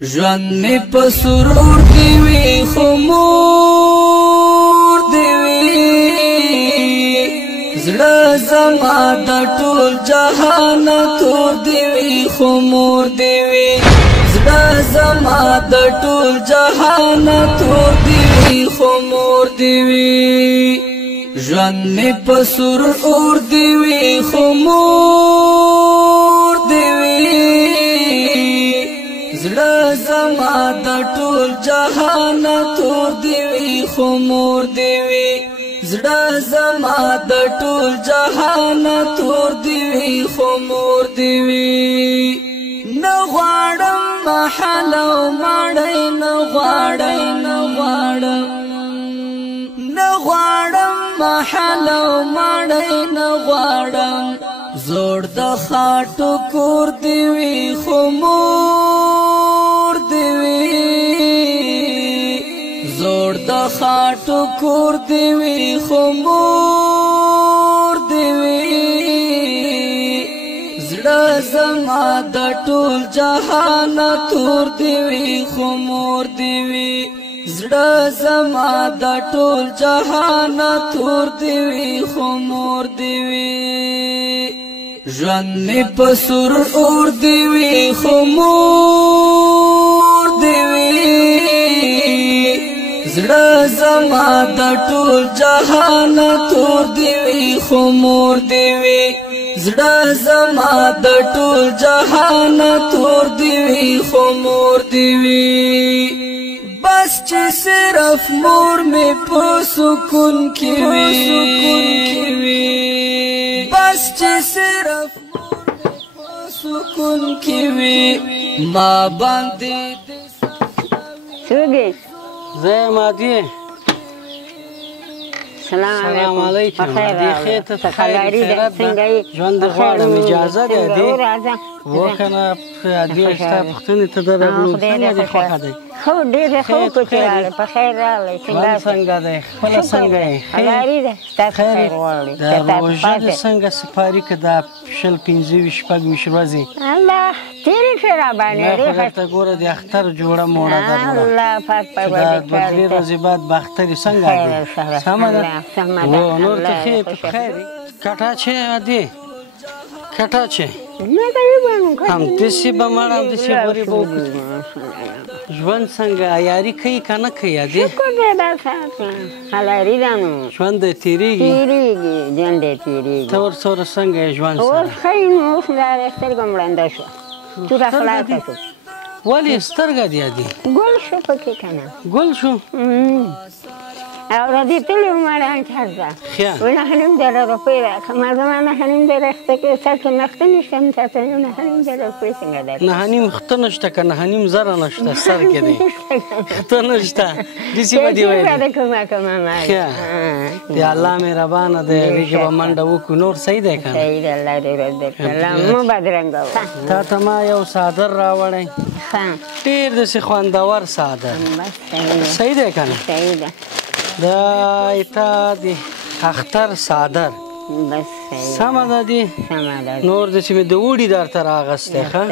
ژوند می په سرور دی وی خمور دی وی زړه زما د ټول جهان تور دی وی خمور دی وی زړه زما د ټول جهان تور دی وی خمور دی وی ژوند می په سرور دی وی خمور دی وی زړه زما د ټول جهان تور دی وی خمور دی وی زړه زما د ټول جهان تور دی وی خمور دی وی نه غواړم محل او مړی نه غواړم محل او مړی نه غواړم زوړ د خاټو کور دی وی خمور دی وی زوړ د خاټو کور دی وی خمور دی وی زړه زما د ټول جهان تور دی وی خمور دی وی زړه زما د ټول جهان تور دی وی خمور دی وی ژوند می په سرور دی وی خمور دی وی زړه زما د ټول جهان تور دی وی خمور دی وی زړه زما د ټول جهان تور دی وی خمور دی وی بس چې صرف مور می په سکون کې وی بس چې صرف مور می په سکون کې وی ما باندې سوګي زه مادي سلام علیکم دې خېته ته خیرات ژوند غواړم اجازه ده دې وکنه دې شته پښتنې ته درغلو څنګه دې خوښه ده خو ډېر خو کوچاله په خیر راغلی څنګه ده خپل څنګه یې خلاري ده تاسو خیر غواړئ دا روژه څنګه سپاری که دا شل پنځه ویشت شپږ ویشت ورځې الله تیرې ښه راباندې ما خو درته ګوره د اختر جوړه موړه درمړه الله پاک دا دوه درې ورځې بعد به اختر یې څنګه دی سمه ده نور ته ښې په خیر کټه چې دی کټه چې همداسې به مړ همداسې غورې به وکړو ژوند څنګه عیاري کوي که نه کوي دی شکر دی دا حلاري ده نو ژوند دی تېرېږي ژوند دی تېرېږي ته ورسره څنګه یې ژوند سره اوس ښه نو اوس دا سترګه مړنده شوه توره خلاصه شو ولې سترګه دی دی ګل شو پکې که نه ګل شو او راځي تللی وم ماړه چارځه وایي نهه نیم زره روپۍ راکړه ما زما نهه نیم زره خته کې سر کې نخته نشته م چاته نهه نیم زره روپۍ څنګه درکړم نهه نیم خته نشته که نهه نیم زره نشته سر کې دی خته نشته داسې به دې ویلي د الله مهربانه دی هغې کې به منډه وکړو نور صحیح دی که نه صحیح دی الله دې رزق کړه الله مو بدرنګه تا ته ما یو څادر راوړی ډېر داسې خوندور څادر صحیح دی که نه صحیح ده دا ایتا دی اختر څادر سمه ده دی نور داسې مې د اوړي درته راغستی ښه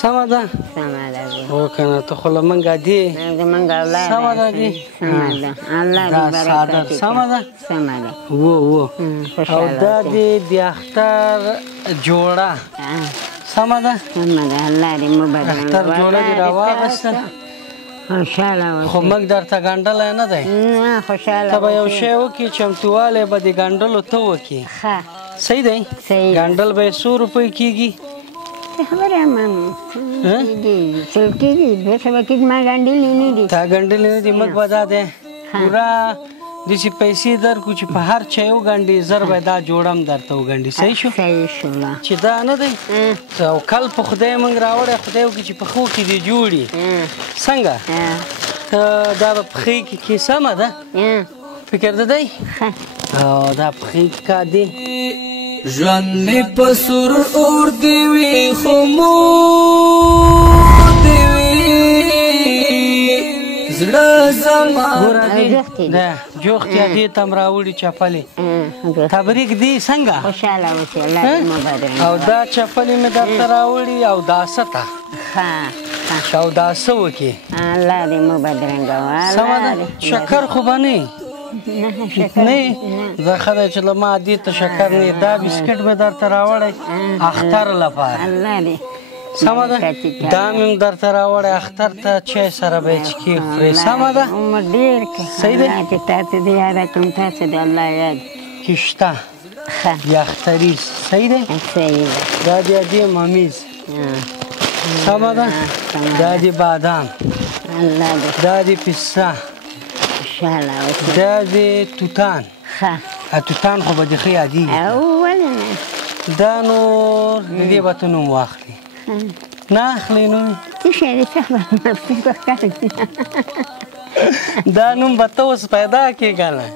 سمه ده هو که نه ته خو له موږ دی سمه ده دی دا څادر سمه ده و او دا دی د اختر جوړه سمه ده اختر جوړه دې راواغسته خو موږ درته ګنډلی نه دی ته به یو شی وکړې چمتووالی به د ګنډلو ته وکړې صحیح دی ګنډل به یې څو روپۍ کېږي تا ګنډلې نه دي موږ به دا دی پوره داسې پیسې درکړو چې په هر چا وګنډې زر به دا جوړه هم درته وګنډي صحیح شو چې دا نه دی او کل په خدای موږ راوړی خدای وکړي چې پښو کې دې جوړي څنګه دا به پښې کې کې سمه ده فکر ده دی دا پښې کې کا دی ژوند می په سرور دی وی خمور دی وی زړه زما ګوره دې جوختیا دې ته م راوړي چپلې تبریک دې څنګه خوشحاله اوسې الله دې مبارک او دا چپلې مې درته راوړي او دا سته شاوداسه وکې الله دې مو بدرنګه سمه ده شکر خو به نه نه زه ښه دی چې له ما دې ته شکر نه دا بسکټ به درته راوړی اختر لپاره الله دې سمه ده دا مې هم درته راوړی اختر ته چای سره به یې چکې خورې سمه ده عمر ډېر صحیح دی چې تاسو دې یاده کړم تاسو د الله یاد کشته یا اختریز صحیح دی صحیح ده دا دې ممیز سمه ده دا دې بادام الله دې دا دې پسته دا دې توتان توتان خو به دې ښه یادېږي ولې نه دا نور د دې به ته نوم واخلې نه اخلې نوم څه شی دی دا نوم به ته اوس پیدا کړې که نه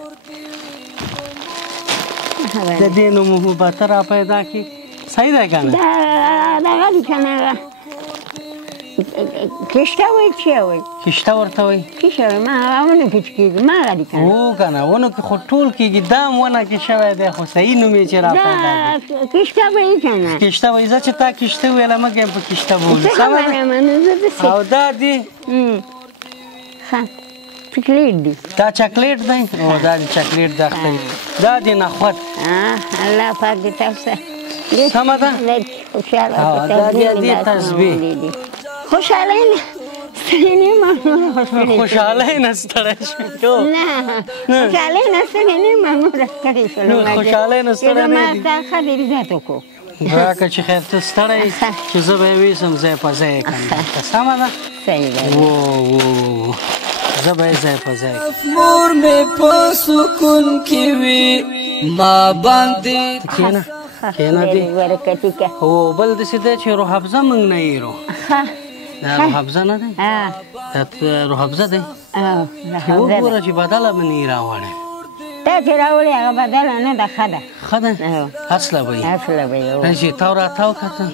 د دې نوم به ته را پیدا کړې صحیح دی که نه دغه دي که نه کشته وایي چې وایي کشته ورته وایي کیشه وایي ما هغه ونو کې چې کېږي ما هغه دي که نه هو که نه ونو کې خو ټول کېږي دا هم ونه کې شوی دی خو صحیح نوم یې چې را پیدا دا کشته وایي که نه کشته وایي زه چې تا کشته ویله مه ګیم په کشته بولي سمه ده او دا دې چاکلیټ دی دا چاکلیټ دی او دا دې چاکلیټ د اختر دا دې نخود الله پاک دې تاسو سمه ده خوشحاله دا دې تسبیح خوشحاله نه ستړی نه یم خوشحاله نه ستړی شو نه خوشحاله نه ستړی نه یم نور ستړی شولم خوشحاله نه ستړی نه ما تا ښه دې عزت وکړو راکړه چې خیر ته ستړی چې زه به یې ویسم ځای په ځای یې کړم سمه ده صحیح ده زه به یې ځای په ځای مور مې په سکون کې وي ما باندې کښېنه کښېنه دې برکتي که هو بل داسې دی چې روح حفظه موږ نه یېرو دا روح حفظه نه دی دا روح حفظه دی وګوره چې بدله به نه یې راوړی تا چې راوړې هغه بدله نه ده ښه ده ښه ده اصله به یې اصله به یې راشي تاو راتاو کته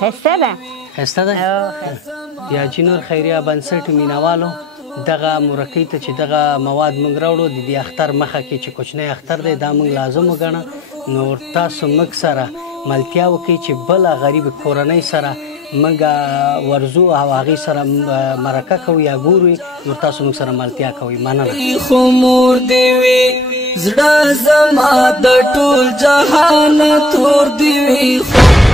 ښایسته ده ښایسته ده یا چې نور خیریه بنسټ مینهوالو دغه مرکۍ ته چې دغه مواد موږ راوړو د دې اختر مخه کې چې کوچنی اختر دی دا موږ لازم وګڼه نو تاسو موږ سره ملتیا وکړئ چې بله غریب کورنۍ سره موږ ورځو او هغې سره مرکه کوو یا ګورو نو تاسو موږ سره ملتیا کوئ مننه خو مور دې وي زړه زما د ټول جهان تور دې وي